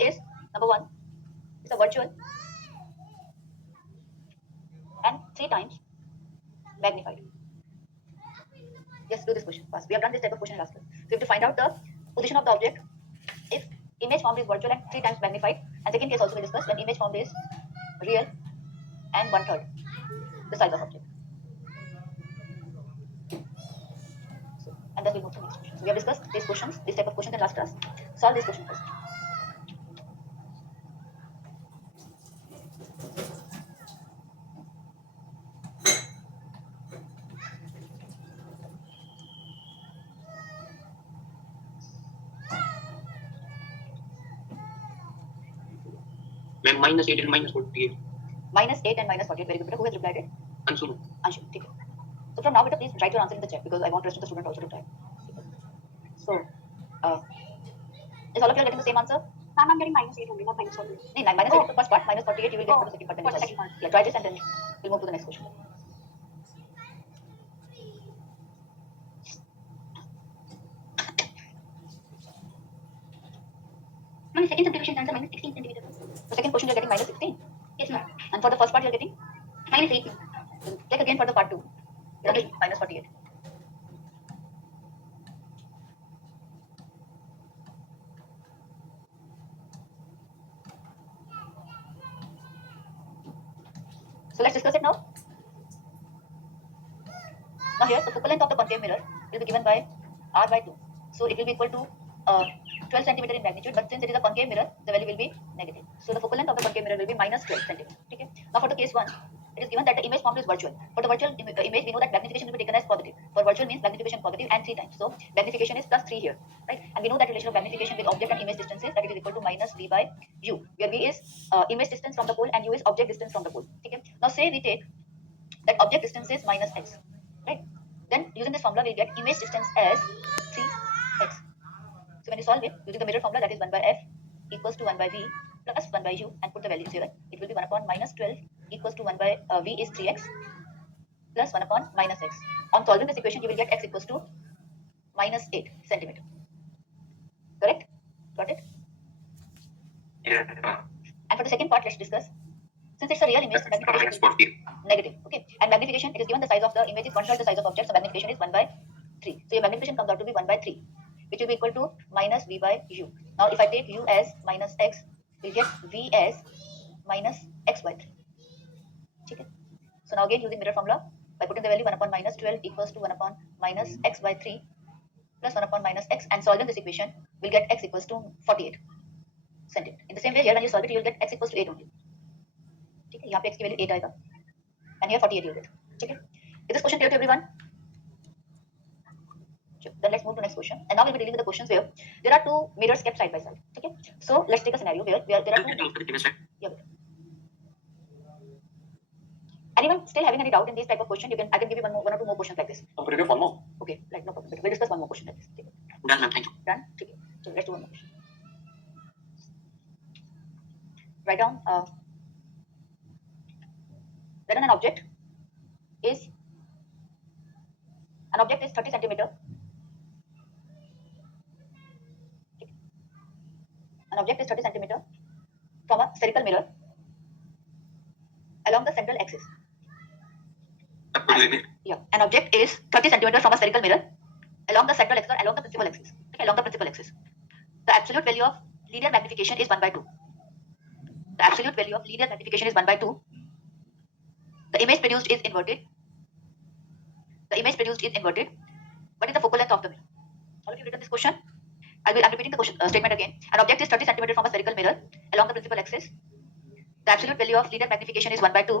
is number 1 is a virtual and 3 times magnified. Just do this question fast. We have done this type of question last class. So you have to find out the position of the object if image formed is virtual and 3 times magnified. And second case also we discussed when image formed is real and 1/3 the size of object. So, and then we move to the next question. So we have discussed these questions, this type of question in last class. Solve this question first. Ma'am, -8 and -48. -8 and -48. Very good. Who has replied it? Anshu. Anshu. Okay. So from now, beta, please write your answer in the chat because I want rest of the student also to try. So, is all of you are getting the same answer? Ma'am, I'm getting -8 only, not -48. No, -8 is the first part, -48 you will get for the second part. For the second part. Yeah, try this and then we'll move to the next question. Ma'am, second subdivision answer -16 centimeters. The second question you're getting -16. Yes, ma'am. And for the first part you're getting -8. check again for the part 2. That is -48. So let's discuss it now. Now here the focal length of the concave mirror will be given by r by 2. So it will be equal to 12 centimeter in magnitude, but since it is a concave mirror, the value will be negative. So the focal length of the concave mirror will be -12 centimeter. Okay. Now for the case 1, it is given that the image formed is virtual. For the virtual image, we know that magnification will be taken as positive. For virtual means magnification positive and 3 times. So magnification is +3 here, right? And we know that relation of magnification with object and image distances, that it is equal to -v by u, where v is image distance from the pole and u is object distance from the pole. Okay. Now say we take that object distance is -x, right? Then using this formula, we'll get image distance as 3x. So when you solve it using the mirror formula, that is 1 by f equals to 1 by v plus 1 by u, and put the values here, it will be 1 upon -12 equals to 1 by v is 3x plus 1 upon -x. On solving this equation, you will get x equals to -8 centimeter. Correct? Got it? Yeah. And for the second part, let's discuss. Since it's a real image, magnification will be negative. Okay. And magnification, it is given the size of the image is 1/3 the size of object, so magnification is 1 by 3. So your magnification comes out to be 1 by 3, which will be equal to -v by u. Now if I take u as -x, we'll get v as -x by 3. Okay. So now again using mirror formula, by putting the value 1 upon -12 equals to 1 upon -x by 3 plus 1 upon -x, and solving this equation, we'll get x equals to 48 centimeter. In the same way, here when you solve it, you will get x equals to 8 only. Okay. यहाँ पे x की value 8 आएगा, and here 48 you'll get. Okay. Is this question clear to everyone? Sure. Then let's move to next question. And now we'll be dealing with the questions where there are two mirrors kept side by side. Okay. So let's take a scenario where there are two. Yeah. Anyone still having any doubt in this type of question? I can give you one or two more questions like this. One more. Okay. Like no problem. We'll discuss one more question like this. Okay. Done, ma'am. Thank you. Done. Okay. So let's do one more question. Write down. When an object is 30 centimeter. An object is 30 centimeter from a spherical mirror along the central axis. Yeah, an object is 30 centimeter from a spherical mirror along the central axis or along the principal axis. Okay, along the principal axis. The absolute value of linear magnification is 1 by 2. The absolute value of linear magnification is 1 by 2. The image produced is inverted. The image produced is inverted. What is the focal length of the mirror? All of you written this question? I'm repeating the question statement again. An object is 30 centimeter from a spherical mirror along the principal axis. The absolute value of linear magnification is 1 by 2.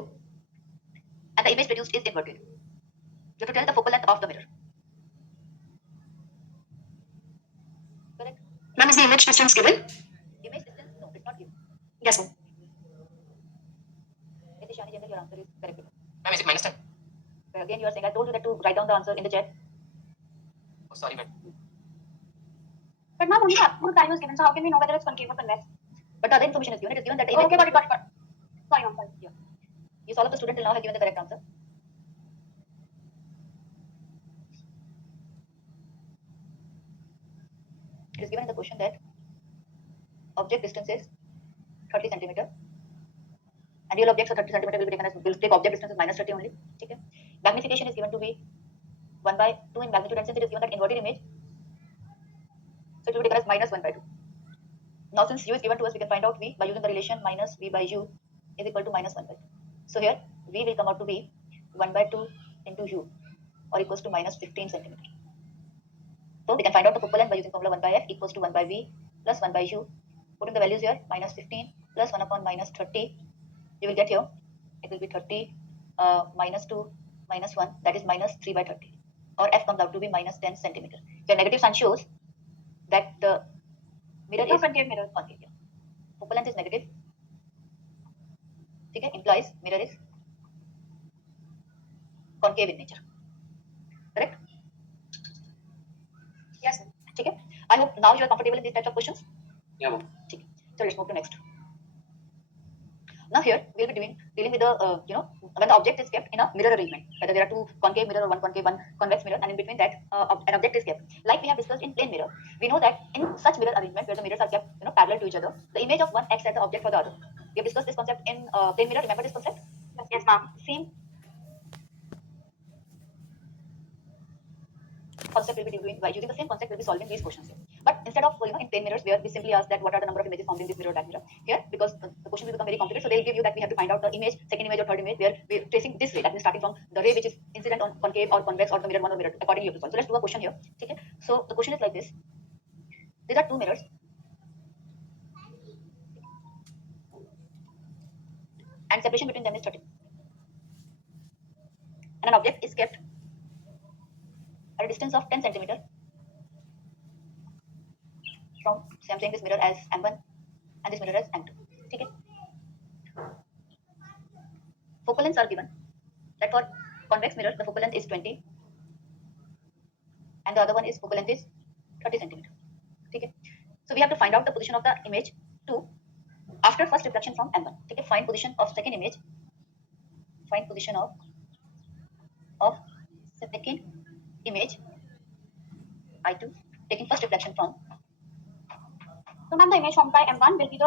And the image produced is inverted. You have to tell the focal length of the mirror. Correct? Ma'am, is the image distance given? Image distance? No, it's not given. Yes, ma'am. Your answer is correct. Ma'am, is it -10? But again, you are saying I told you that to write down the answer in the chat. Oh, sorry, ma'am. But ma'am, only the absolute value is given, so how can we know whether it's concave or convex? But the other information is given. It is given that the image. Okay, got it. Sorry, ma'am. Sorry. Yeah. Yes, all of the students till now have given the correct answer. It is given in the question that object distance is 30 centimeter, and real objects of 30 centimeter will be taken as, we'll take object distance as minus 30 only. Okay. Magnification is given to be 1 by 2 in magnitude, and since it is given that inverted image, so it will be taken as minus 1 by 2. Now since u is given to us, we can find out v by using the relation minus v by u is equal to minus 1 by 2. So here v will come out to be 1 by 2 into u, or equals to minus 15 centimeter. So we can find out the focal length by using formula 1 by f equals to 1 by v plus 1 by u. Putting the values here, minus 15 plus 1 upon minus 30, you will get here, it will be 30 minus 2 minus 1, that is minus 3 by 30, or f comes out to be minus 10 centimeter. Your negative sign shows that the mirror is concave mirror. concave. Yeah. Focal length is negative. Okay, implies mirror is concave in nature. Correct? Yes, sir. Okay. I hope now you are comfortable in these types of questions. Yeah, ma'am. Okay. So let's move to next. Now here we'll be dealing with the when the object is kept in a mirror arrangement, whether there are two concave mirror or one concave, one convex mirror, and in between that an object is kept. Like we have discussed in plane mirror, we know that in such mirror arrangement where the mirrors are kept parallel to each other, the image of one acts as the object for the other. We have discussed this concept in plane mirror. Remember this concept? Yes, ma'am. Same concept will be doing by using the same concept, will be solving these questions here. But instead of in plane mirrors where we simply ask that what are the number of images found in this mirror or that mirror, here because the question will become very complicated, so they'll give you that we have to find out the image, second image or third image, where we're tracing this ray, that means starting from the ray which is incident on concave or convex or the mirror 1 or mirror 2. Accordingly you have to solve. So let's do a question here. Okay. So the question is like this. These are two mirrors and separation between them is 30, and an object is kept at a distance of 10 centimeter from, say I'm saying this mirror as M1 and this mirror as M2. Okay. Focal lengths are given that for convex mirror the focal length is 20 and the other one is focal length is 30 centimeter. Okay. So we have to find out the position of the image 2 after first reflection from M1. Okay. Find position of second image. Find position of second image I2 taking first reflection from. So, ma'am, the image formed by M1 will be the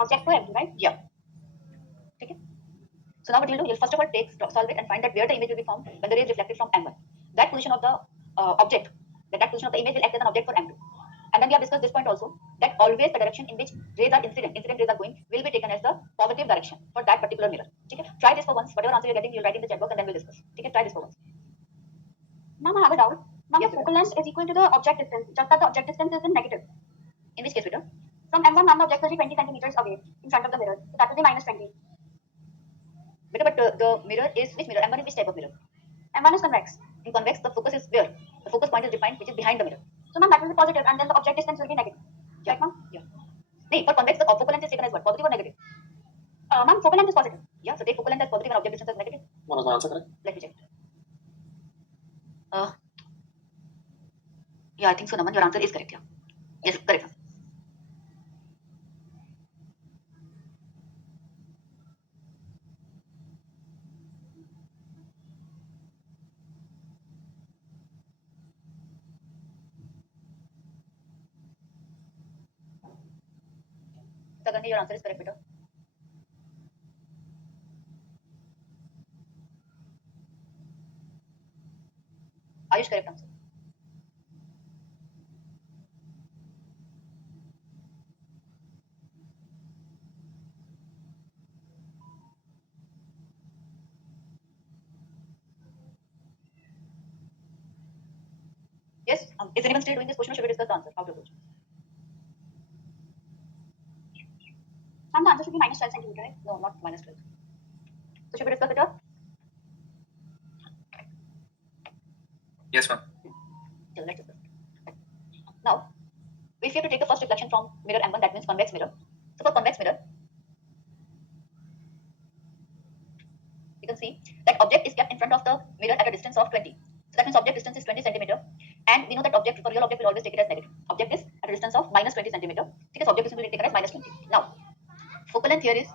object for M2, right? Yeah. Okay. So now what you'll do, you'll first of all solve it and find that where the image will be formed when the ray is reflected from M1. That position of the object, that position of the image will act as an object for M2. And then we have discussed this point also, that always the direction in which rays are incident rays are going will be taken as the positive direction for that particular mirror. Okay. Try this for once. Whatever answer you're getting, you'll write in the chat box and then we'll discuss. Okay. Try this for once. Ma'am, I have a doubt. Ma'am, Yes, the focal length is equal to the object distance, just that the object distance is in negative. In which case, Peter? From M1, ma'am, the object will be 20 centimeters away in front of the mirror. So that will be minus 20. But the mirror is which mirror? M1 is which type of mirror? M1 is convex. In convex, the focus is where? The focus point is defined, which is behind the mirror. So, ma'am, that will be positive and then the object distance will be negative. Yeah. Right, ma'am? Yeah. No, for convex, the focal length is taken as what? Positive or negative? Ma'am, focal length is positive. Yeah, so take focal length as positive and object distance as negative. What was my answer correct? Let me check. Yeah, I think so, Naman. Your answer is correct. Yeah. Yes, correct. Sagani, your answer is correct, Peter. Ayush, correct answer. Yes. Is anyone still doing this question or should we discuss the answer? How to approach? Ma'am, the answer should be minus 12 centimeter, right? No, not minus 12. So should we discuss it here? Yes, ma'am. Yeah, let's discuss. Now, if you have to take the first reflection from mirror M1, that means convex mirror. So for convex mirror, you can see that object is kept in front of the mirror at a distance of 20. So that means object distance is 20 centimeter. And we know that object, for real object, will always take it as negative. Object is at a distance of minus 20 centimeter. Because object is will be taken as minus 20. Now, focal length here is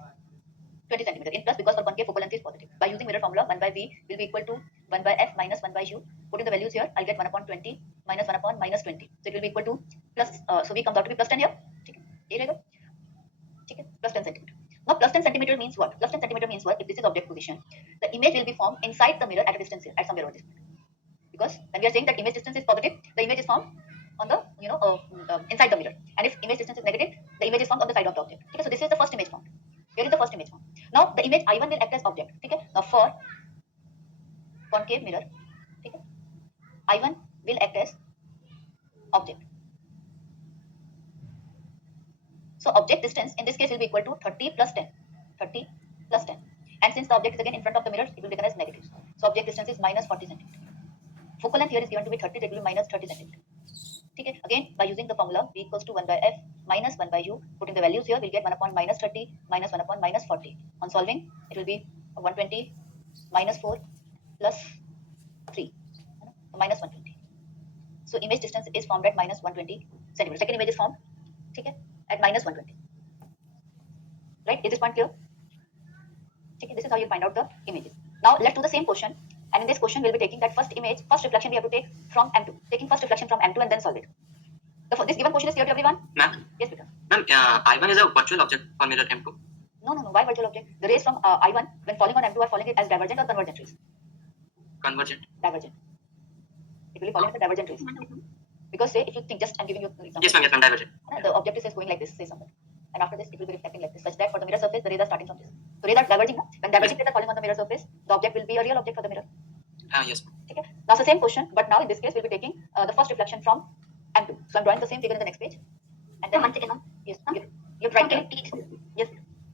20 centimeter in plus, because for concave focal length is positive. By using mirror formula, 1 by v will be equal to 1 by f minus 1 by u. Putting the values here, I'll get 1 upon 20 minus 1 upon minus 20. So it will be equal to plus, so v comes out to be plus 10 here. Okay. Here you go. 10 centimeter means what? Plus 10 centimeter means what? If this is object position, the image will be formed inside the mirror at a distance here, at somewhere over this. Because when we are saying that image distance is positive, the image is formed on the inside the mirror, and if image distance is negative, the image is formed on the side of the object. Okay, so this is the first image formed. Here is the first image formed. Now the image I1 will act as object. Okay, now for concave mirror, okay, I1 will act as object. So object distance in this case will be equal to 30 plus 10. 30 plus 10. And since the object is again in front of the mirror, it will become as negative. So object distance is minus 40 centimeter. Focal length here is given to be 30, that will be minus 30 centimeter. Okay, again by using the formula v equals to 1 by f minus 1 by u, putting the values here, we'll get 1 upon minus 30 minus 1 upon minus 40. On solving, it will be 120 minus 4 plus 3, minus 120. So image distance is formed at minus 120 centimeter. Second image is formed, okay, at minus 120. Right? Is this point clear? Okay, this is how you find out the images. Now let's do the same question. And in this question, we'll be taking that first image, first reflection we have to take from M2. Taking first reflection from M2 and then solve it. This given question is clear to everyone? Ma'am? Yes, Peter. Ma'am, I1 is a virtual object for mirror M2. No. Why virtual object? The rays from I1 when falling on M2 are falling it as divergent or convergent rays? Convergent. Divergent. It will be falling as a divergent rays. Because say if you think, just I'm giving you an example. Yes, ma'am, divergent. The object is going like this, say something. And after this, it will be reflecting like this, such that for the mirror surface, the rays are starting from this. So rays are diverging. No? When diverging rays are falling on the mirror surface, the object will be a real object for the mirror. Yes. Okay. Now it's the same question, but now in this case, we'll be taking the first reflection from M2. So I'm drawing the same figure in the next page. And then 1 second. Yes. You're trying to teach. Yes.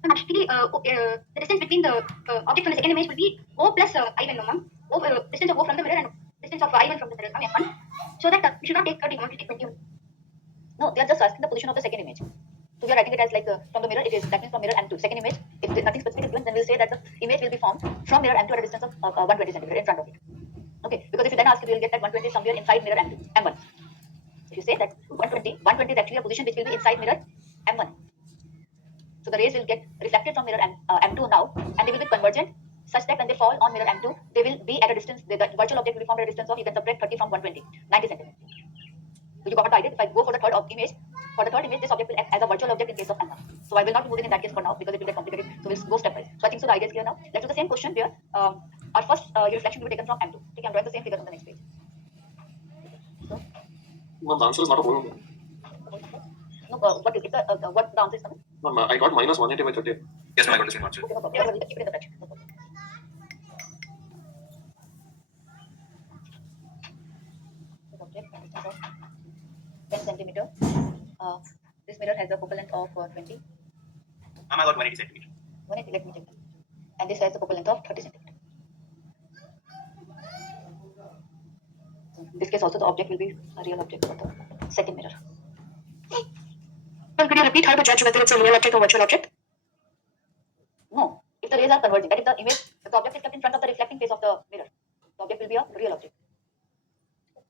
Actually, the distance between the object from the second image will be O plus I1, no, ma'am. Distance of O from the mirror and distance of I1 from the mirror, ma'am, F1. So that we should not take 30, we take 21. No, they are just asking the position of the second image. So we are writing it as like from the mirror, it is that means from mirror M2. Second image, if nothing specific is given, then we'll say that the image will be formed from mirror M2 at a distance of 120 centimeter in front of it. Okay, because if you then ask, you will get that 120 somewhere inside mirror M2, M1. If you say that 120 is actually a position which will be inside mirror M1. So the rays will get reflected from mirror M2 now, and they will be convergent such that when they fall on mirror M2, they will be at a distance, the virtual object will be formed at a distance of, you can subtract 30 from 120, 90 centimeters. So you got the idea? If I go for the third image, this object will act as a virtual object in case of M1. So I will not be moving in that case for now because it will get complicated. So we'll go stepwise. So I think so the idea is clear now. Let's do the same question where our first reflection will be taken from M2. Okay, I'm drawing the same figure on the next page. So, Ma'am, the answer is not a whole number. no, what is it? What the answer is coming? Ma'am, I got minus 180 by 30. Yes, ma'am, I got the same answer. Okay, no problem. Keep it in the fraction. No problem. This object at a distance of 10 centimeter. This mirror has a focal length of 20. Ma'am, I got 180 centimeter. 180, let me check. And this has the focal length of 30 centimeter. In this case also the object will be a real object for the second mirror. Well, could you repeat how to judge whether it's a real object or virtual object? No, if the rays are converging, that is the image, if the object is kept in front of the reflecting face of the mirror, the object will be a real object.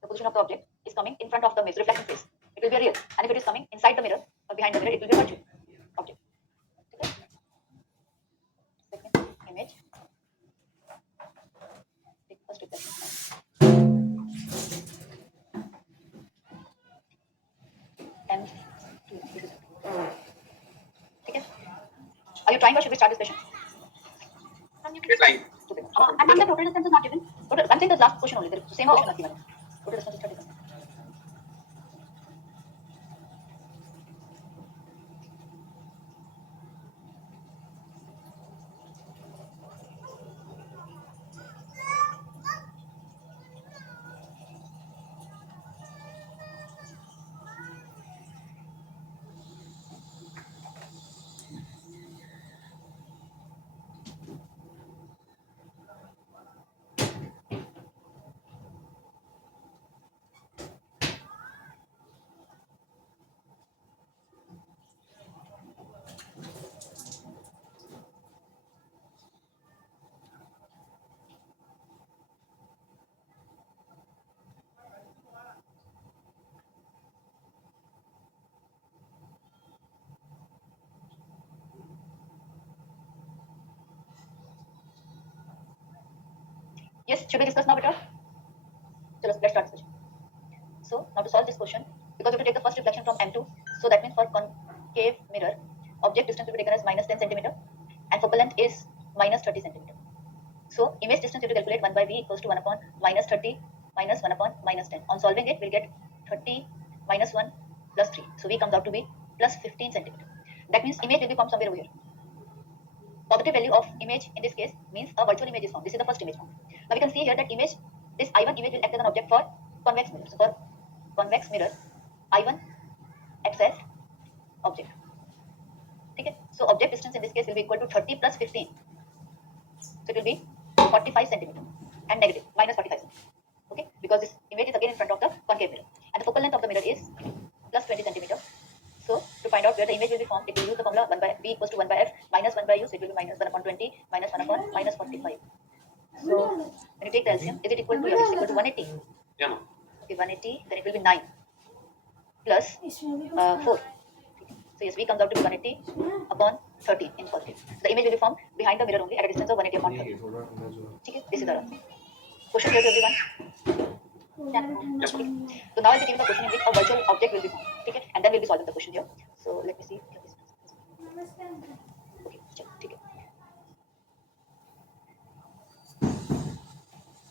The position of the object is coming in front of the mirror, reflecting face. It will be a real. And if it is coming inside the mirror or behind the mirror, it will be a virtual object. Okay. Second image. Take first reflection. And this is okay. Are you trying or should we start this question? Yes, fine. And then the total distance is not given. Total, I'm saying the last question only. The same question is given. Total distance is 30 centimeters. Yes, should we discuss now better? So let's start this question. So now to solve this question, because we have to take the first reflection from M2, so that means for concave mirror, object distance will be taken as minus 10 centimeter, and focal length is minus 30 centimeter. So image distance you have to calculate 1 by v equals to 1 upon minus 30 minus 1 upon minus 10. On solving it, we'll get 30 minus 1 plus 3. So v comes out to be plus 15 centimeter. That means image will be formed somewhere over here. Positive value of image in this case means a virtual image is formed. This is the first image formed. Now we can see here that image, this I1 image will act as an object for convex mirror. So for convex mirror, I1 acts as object. Okay? So object distance in this case will be equal to 30 plus 15. So it will be 45 centimeter and negative minus 45 centimeter. Okay, because this image is again in front of the concave mirror, and the focal length of the mirror is plus 20 centimeter. So to find out where the image will be formed, it will use the formula 1 by v equals to 1 by f minus 1 by u. So it will be minus 1 upon 20 minus 1 upon minus 45. So when you take the LCM, is it equal to, it's equal to 180? Yeah, ma'am. Okay, 180, then it will be 9 plus 4. So yes, v comes out to be 180 upon 13 in positive. So the image will be formed behind the mirror only at a distance of 180 upon 13. Okay, this is the answer. Question here to everyone. Yes, ma'am. So now I'll be giving the question in which a virtual object will be formed. Okay, and then we'll be solving the question here. So let me see. Okay, check. Okay.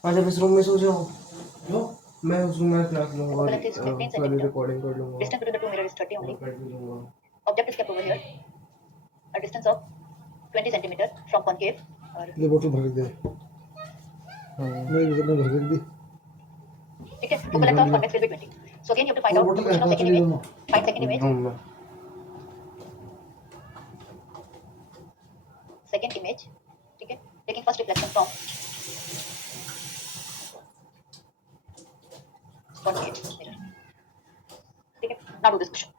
आज अब इस room में सो जाओ जो मैं उस room में class लूंगा और Length is 15 सारी centimeter. रिकॉर्डिंग कर लूंगा Distance between the two mirrors is 30 only. कर भी लूंगा Object is kept over here. A distance of 20 centimeter from concave. Or ये बोतल भर दे मैं इधर में भर दी okay, focal length of convex will be 20. So again you have to find out the position of second image. Find second image. Second image. Okay, taking first reflection from concave mirror. Okay, now do this question.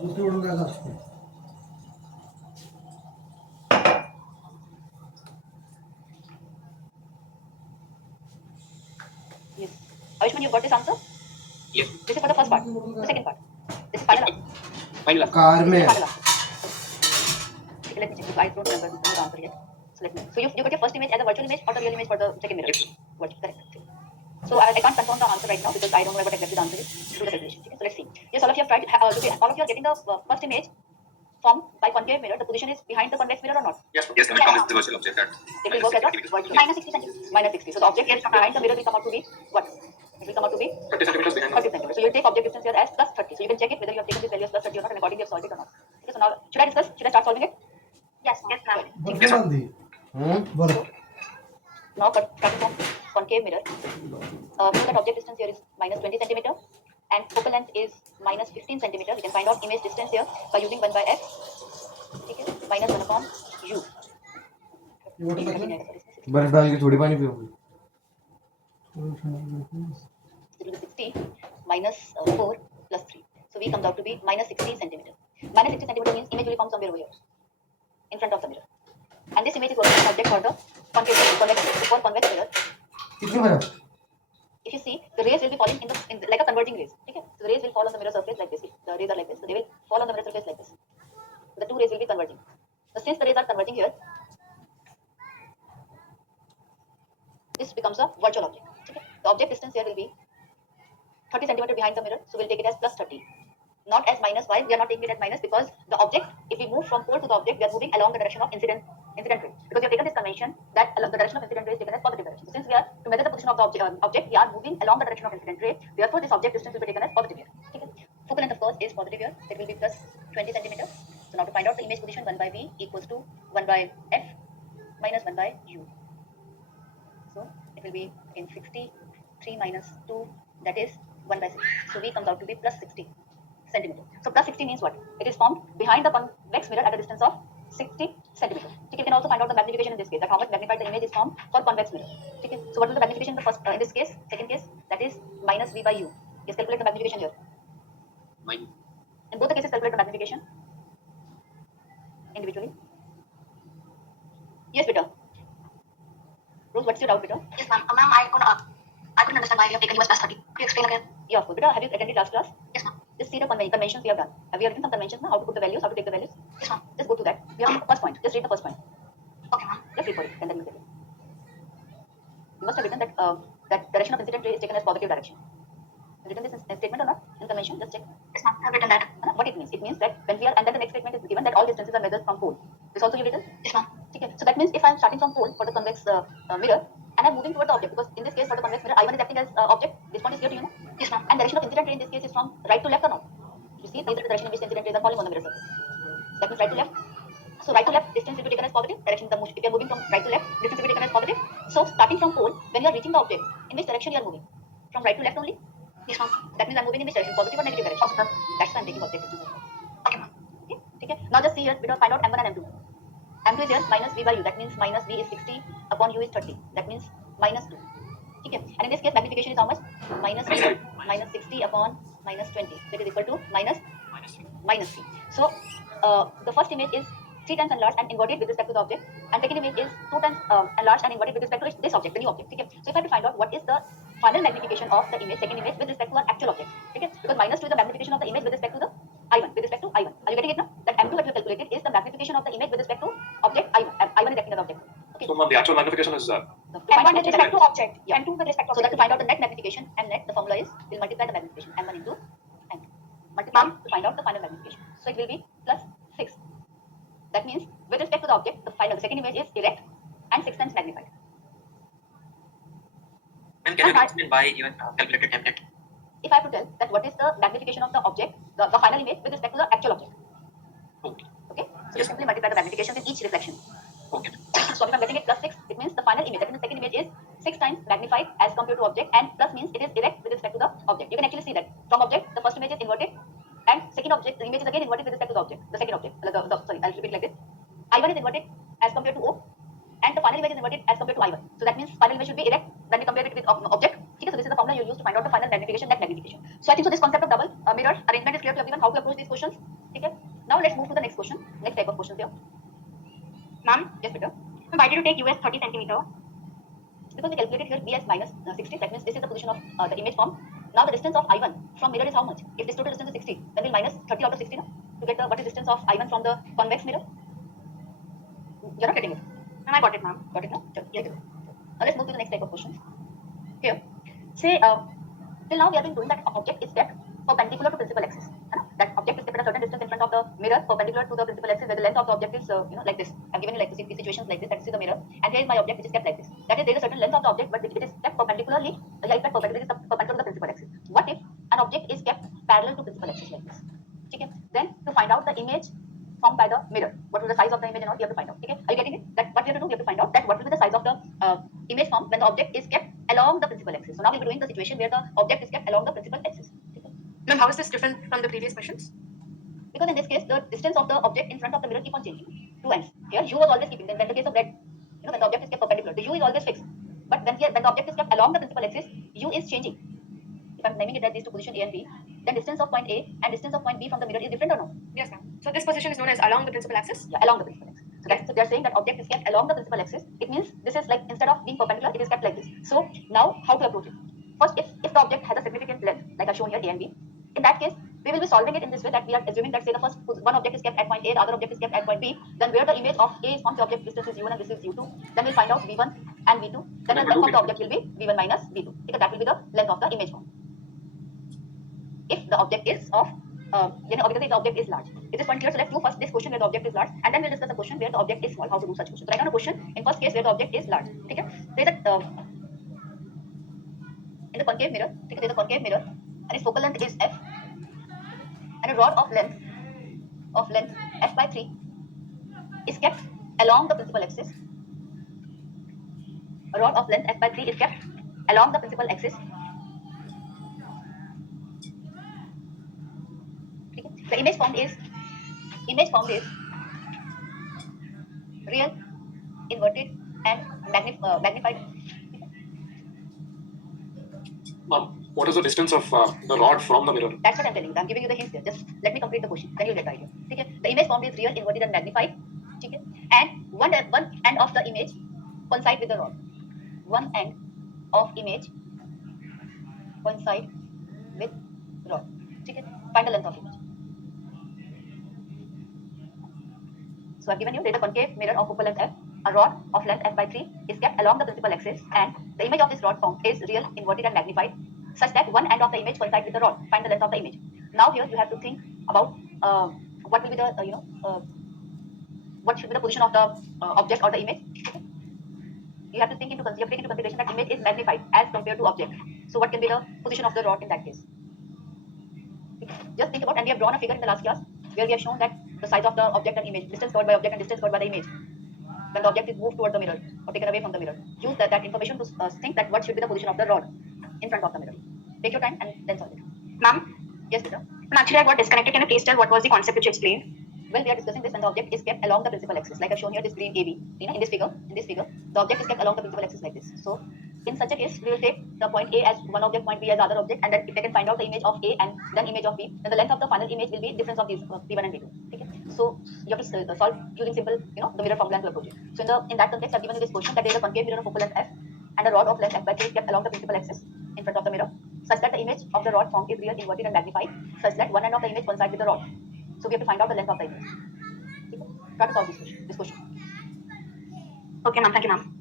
दूसरी बोतल कैसा Yes. Ayushman, you got this answer? Yes. This is for the first part. The second part. This is final answer. Final. Car में Final answer. Okay, let me check. I don't remember the answer yet. So let me. So you got your first image as a virtual image or the real image for the second mirror? Yes. Virtual, correct. So I can't confirm the answer right now because I don't know what exactly the answer is. Do the calculation. Okay? So let's see. Yes, all of you have tried. All of you are getting the first image formed by concave mirror. The position is behind the convex mirror or not? Yes, ma'am. Yes, ma'am. It comes as the virtual object at It will work as a virtual. minus 60 centimeters. Minus 60. So the object is behind the mirror will come out to be what? It will come out to be 30 centimeters behind. 30 centimeters. So you will take object distance here as plus 30. So you can check it whether you have taken this value as plus 30 or not, and accordingly you have solved it or not. Okay, so now should I discuss? Should I start solving it? Yes, yes, ma'am. बर्फ डाल दी बर्फ Now starting from concave mirror, know that object distance here is minus 20 centimeter and focal length is minus 15 centimeter. We can find out image distance here by using 1 by f. Okay, minus 1 upon u. ये बोतल बर्फ डाल के थोड़ी पानी पियोगे It will be 60 minus 4 plus 3. So v comes out to be minus 60 centimeter. Minus 60 centimeter means image will be found somewhere over here, in front of the mirror. And this image is also an object for the concave mirror, convex mirror. So for convex mirror, कितनी बर्फ if you see, the rays will be falling in the like a converging rays. Okay? So the rays will fall on the mirror surface like this. The rays are like this. So they will fall on the mirror surface like this. So the two rays will be converging. So since the rays are converging here, this becomes a virtual object. Okay? The object distance here will be 30 centimeter behind the mirror. So we'll take it as plus 30. Not as minus. Why? We are not taking it as minus because the object, if we move from pole to the object, we are moving along the direction of incident ray. Because we have taken this convention that the direction of incident ray is taken as positive direction. So since we are to measure the position of the object, we are moving along the direction of incident ray. Therefore, this object distance will be taken as positive here. Okay? Focal length, of course, is positive here. It will be plus 20 centimeter. So now to find out the image position, 1 by v equals to 1 by f minus 1 by u. So it will be in 63 minus 2, that is 1 by 6. So v comes out to be plus 60 centimeter. So plus 60 means what? It is formed behind the convex mirror at a distance of 60 centimeter. Okay, you can also find out the magnification in this case, that how much magnified the image is formed for convex mirror. Okay, so what is the magnification in the first, in this case, second case, that is minus v by u. Yes, calculate the magnification here. Mine. In both the cases, calculate the magnification individually. Yes, beta. Rose, what's your doubt, beta? Yes, ma'am. Ma'am, I couldn't understand why you have taken U as plus 30. Could you explain again? Yeah, of course. Beta, have you attended last class? Yes, ma'am. Just see the conventions we have done. Have you written some conventions now? How to put the values, how to take the values? Yes, ma'am. Just go to that. We have first point. Just read the first point. Okay, ma'am. Just read for it, and then you get it. You must have written that that direction of incident ray is taken as positive direction. Have you written this in statement or not? In convention, just check. Yes, ma'am. I've written that. What it means? It means that when we are, and then the next statement is given that all distances are measured from pole. This also you written? Yes, ma'am. Okay. So that means if I am starting from pole for the convex mirror and I'm moving toward the object, because in this case for the convex mirror I1 is acting as object. This point is clear to you, no? Yes, ma'am. And direction of incident ray in this case is from right to left or not? You see, these are the direction in which the incident rays are falling on the mirror surface. That means right to left. So right to left distance will be taken as positive. Direction the motion. If you are moving from right to left, distance will be taken as positive. So starting from pole, when you are reaching the object, in which direction you are moving? From right to left only. Yes, ma'am. That means I'm moving in which direction? Positive or negative direction? Positive. That's why I'm taking object distance. Okay, ma'am. Okay. Okay. Now just see here. We don't find out m1 and m2. m2 is here minus v by u. That means minus v is 60 upon u is 30. That means minus 2. Okay. And in this case, magnification is how much? Minus 3. Minus 60 upon minus 20. So it is equal to minus 3. So the first image is 3 times enlarged and inverted with respect to the object, and second image is 2 times enlarged and inverted with respect to this object, the new object. Okay. So if I have to find out what is the final magnification of the image, second image with respect to our actual object. Okay. Because minus 2 is the magnification of the image with respect to the I1, with respect to I1. Are you getting it now? That M2 that you calculated is the magnification of the image with respect to object I1. And I1 is acting as object. Okay. So, ma'am, the actual magnification is M1 with respect to object. Yeah. M2 with respect to So that object. to find out the net magnification, M net, the formula is we'll multiply the magnification M1 into M2. Multiply to find out the final magnification. So it will be plus 6. That means with respect to the object, the second image is erect and 6 times magnified. And can you explain why you calculated M net? If I have to tell that what is the magnification of the object, the final image with respect to the actual object. Okay. Okay? So just simply multiply the magnification with each reflection. Okay. So if I'm getting it plus 6, it means the final image, that means the second image is 6 times magnified as compared to object, and plus means it is erect with respect to the object. You can actually see that from object, the first image is inverted, and second object, the image is again inverted with respect to the object, the second object. Sorry, I'll repeat like this. I1 is inverted as compared to O, and the final image is inverted as compared to I1. So that means final image should be erect when we compare it with object. Okay, so this is the formula you use to find out the final magnification, net magnification. So I think so this concept of double mirror arrangement is clear to everyone how to approach these questions. Okay. Now let's move to the next question, next type of questions here. Ma'am, Yes, Peter. why did you take US 30 centimeter? Because we calculated here b as minus 60, that means this is the position of the image form. Now the distance of I1 from mirror is how much? If this total distance is 60, then we'll minus 30 out of 60 now to get the what is distance of I1 from the convex mirror. You're not getting it. Ma'am, I got it, ma'am. Got it now? Sure. Yes. Now let's move to the next type of questions. Here, say till now we have been doing that object is kept perpendicular to principal axis. That object is kept at a certain distance in front of the mirror, perpendicular to the principal axis, where the length of the object is like this. I've given you like this situations like this. That is the mirror, and here is my object which is kept like this. That is, there is a certain length of the object, but it is kept perpendicularly. Yeah, it's kept perpendicular to the principal axis. What if an object is kept parallel to principal axis like this? Okay. Then to find out the image formed by the mirror, what will the size of the image and all, we have to find out. Okay, are you getting it? That what we have to do, we have to find out that what will be the size of the image formed when the object is kept along the principal axis. So now we'll be doing the situation where the object is kept along the principal axis. Okay? Ma'am, how is this different from the previous questions? Because in this case, the distance of the object in front of the mirror keep on changing. 2 ends. Here, u was always keeping. Then when the case of red, when the object is kept perpendicular, the u is always fixed. But when the object is kept along the principal axis, u is changing. If I'm naming it as these two positions A and B, then distance of point A and distance of point B from the mirror is different or no? Yes, ma'am. So this position is known as along the principal axis? Yeah, along the principal axis. So they're saying that object is kept along the principal axis. It means this is like, instead of being perpendicular, it is kept like this. So now how to approach it? First, if the object has a significant length, like I've shown here A and B, in that case, we will be solving it in this way, that we are assuming that say the first one object is kept at point A, the other object is kept at point B. Then where the image of A is formed, the object distance is U1 and this is U2. Then we'll find out V1 and V2. Then the length of the object will be V1 minus V2. Because that will be the length of the image form. If the object is of, because the object is large. Is this point clear? So let's do first this question where the object is large, and then we'll discuss the question where the object is small, how to do such question. So right now the question in first case where the object is large. Okay? There is a in the concave mirror, there is a concave mirror, and its focal length is f, and a rod of length f by 3 is kept along the principal axis. A rod of length f by 3 is kept along the principal axis. The image formed is real, inverted, and magnified. Ma'am, what is the distance of the rod from the mirror? That's what I'm telling you. I'm giving you the hints here. Just let me complete the question. Then you'll get the idea. Okay? The image formed is real, inverted, and magnified. Okay? And one end of the image coincide with the rod. One end of image coincide with rod. ठीक है? Find the length of image. So I've given you there is a concave mirror of focal length f. A rod of length f by 3 is kept along the principal axis, and the image of this rod form is real, inverted, and magnified, such that one end of the image coincides with the rod. Find the length of the image. Now here you have to think about what will be the what should be the position of the object or the image. Okay? You have to take into consideration that image is magnified as compared to object. So what can be the position of the rod in that case? Just think about, and we have drawn a figure in the last class where we have shown that the size of the object and image, distance covered by object and distance covered by the image, when the object is moved toward the mirror or taken away from the mirror. Use that information to think that what should be the position of the rod in front of the mirror. Take your time and then solve it. Ma'am, Yes, Peter. actually I got disconnected. Can you please tell what was the concept which you explained? Well, we are discussing this when the object is kept along the principal axis, like I've shown here this green AB. You know, in this figure, the object is kept along the principal axis like this. So, in such a case, we will take the point A as one object, point B as other object, and then if they can find out the image of A and then image of B, then the length of the final image will be difference of these P1 and P2. Okay? So, you have to solve using simple, the mirror formula to approach it. So, in that context, I've given you this question that there is a concave mirror of focal length f and a rod of length f by 3 is kept along the principal axis in front of the mirror, such that the image of the rod form is real, inverted, and magnified, such that one end of the image coincides with the rod. So, we have to find out the length of the image. Try to solve this question. Okay, ma'am. Thank you, ma'am.